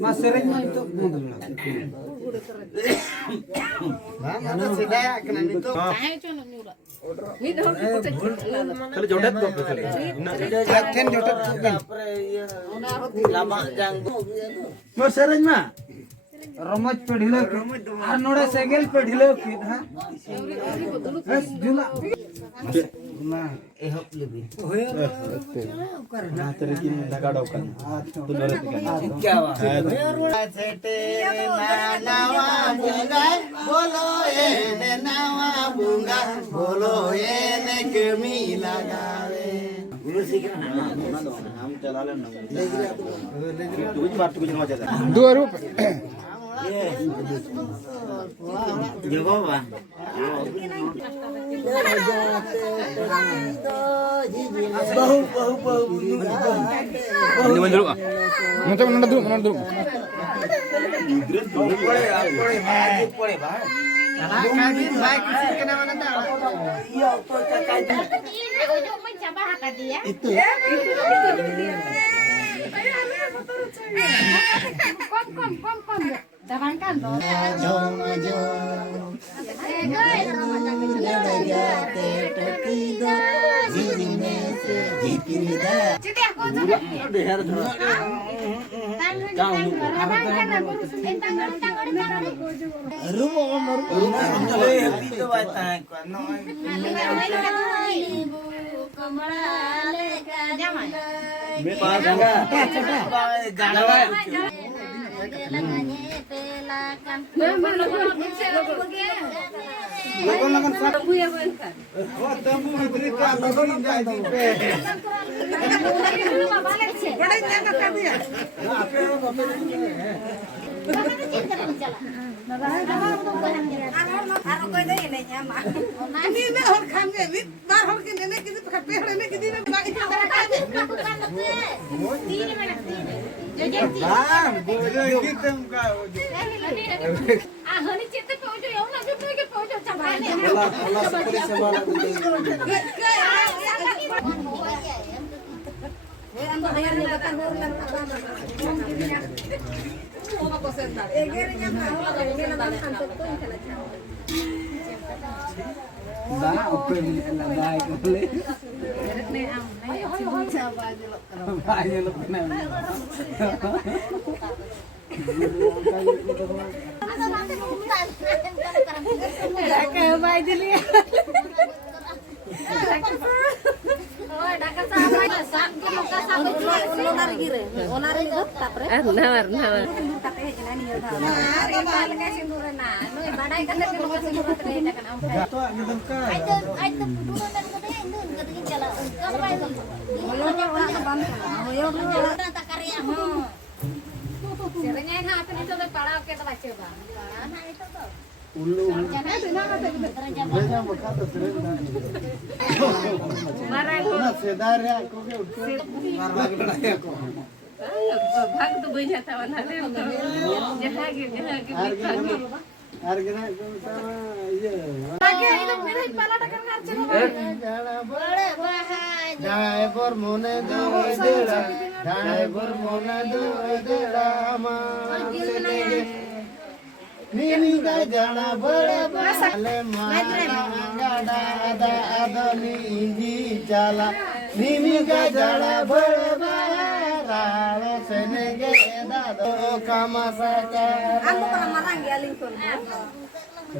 Mas sering itu Kalau jodoh tuh kali. kan jodoh Mas sering mah. रमज पढ़िलो और नोड़ा सेगल पढ़िलो कि हां बस जुला ना एहप लेबी ना तेरे की ढका डोका तू नरे क्या बात है तेरे नावा बुंगा बोलो ए ने नावा बुंगा बोलो ए ने कमी लगावे गुरु सीखना हम चला ले ना तू भी बात कुछ ना जाता 2 रुपए जवाब बहु बहु बहु ini mana dulu macam mana dulu पड़े भाई कादिन भाई किसी के नाम Nanda iya to kakak itu kom Davangkan toh.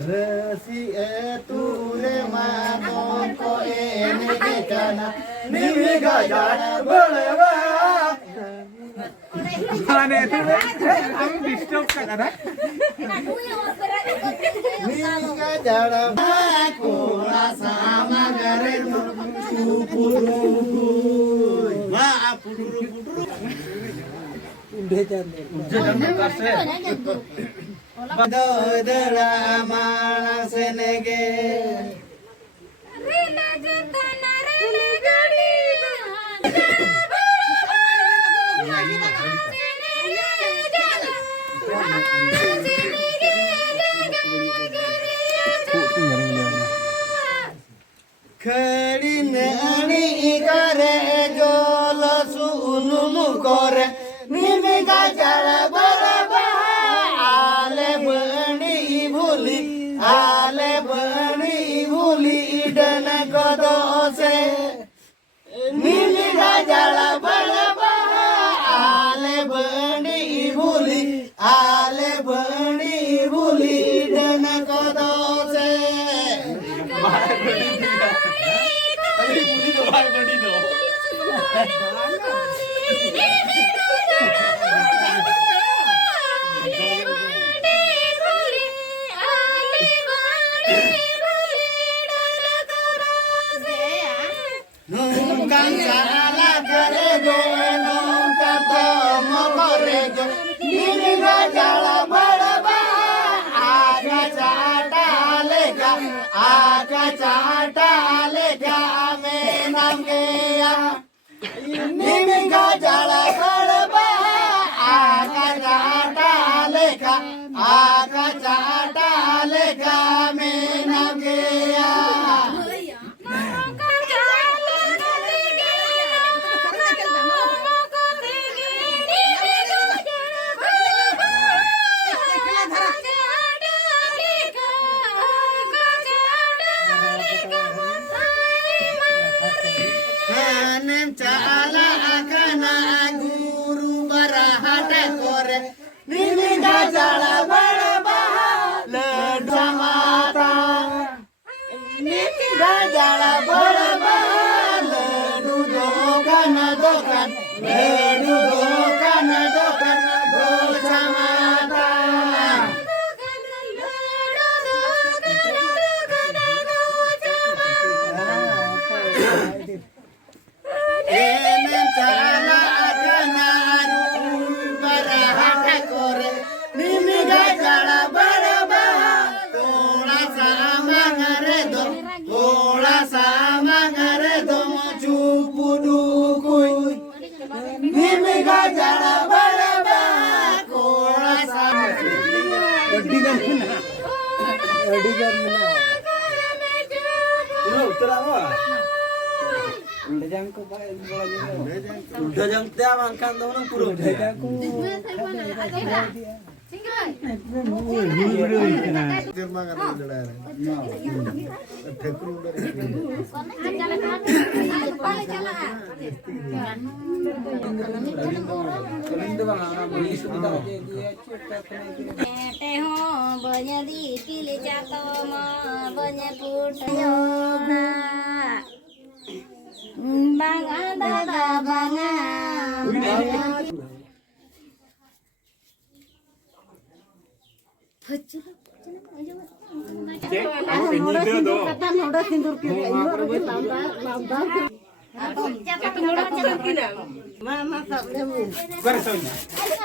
Resi etune madon ko ene dekana nimi gajana boleba Mana itu? Aku disturb kan ada? nimi gajana aku rasa magare puru ma puru udah Badodara mana senege Rila jatana rila gadi Khadi ne ani kare jo sunum kore nimi gajal balaba ale bani buli dan kodose nimi gajal balaba ale bani buli dan kodose Nungkang salah gerego nungkang tomo korego nimi gajala balaba aga chata lega menam gaya nimi gajala balaba aga chata lega menam gaya hanem cala akana guru barahata kore nimi gajala balaba ledha mata nimi gajala balaba ledu dokan dosa mata cala akana guru barahata kore nimi gajala balaba tola samangare do cupu dukui nimi gajala balaba kola Udah jang teh mangkan tahu nang pura. banyak dipilih jatuh banyak putihnya bang ada bangan Mama tak boleh.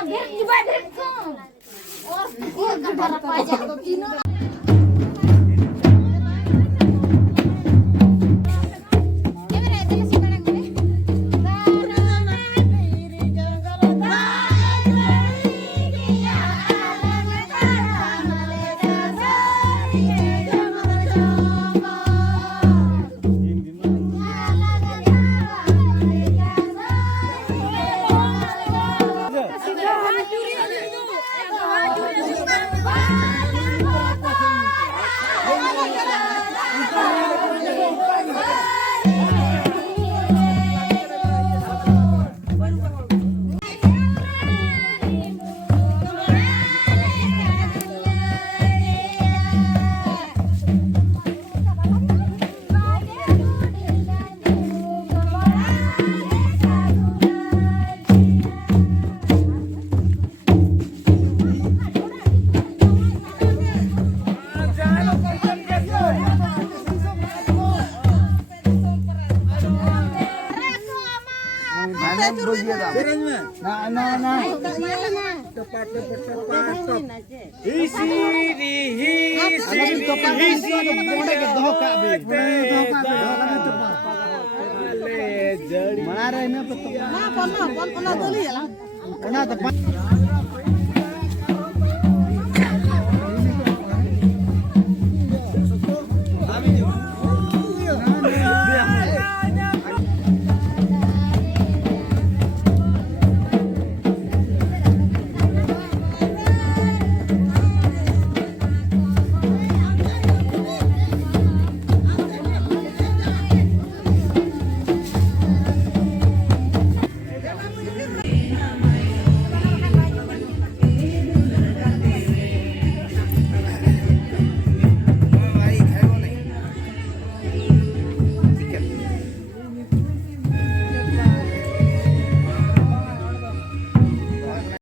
Biar dibadet kau. Oh, kebar pajak kau kino. Mana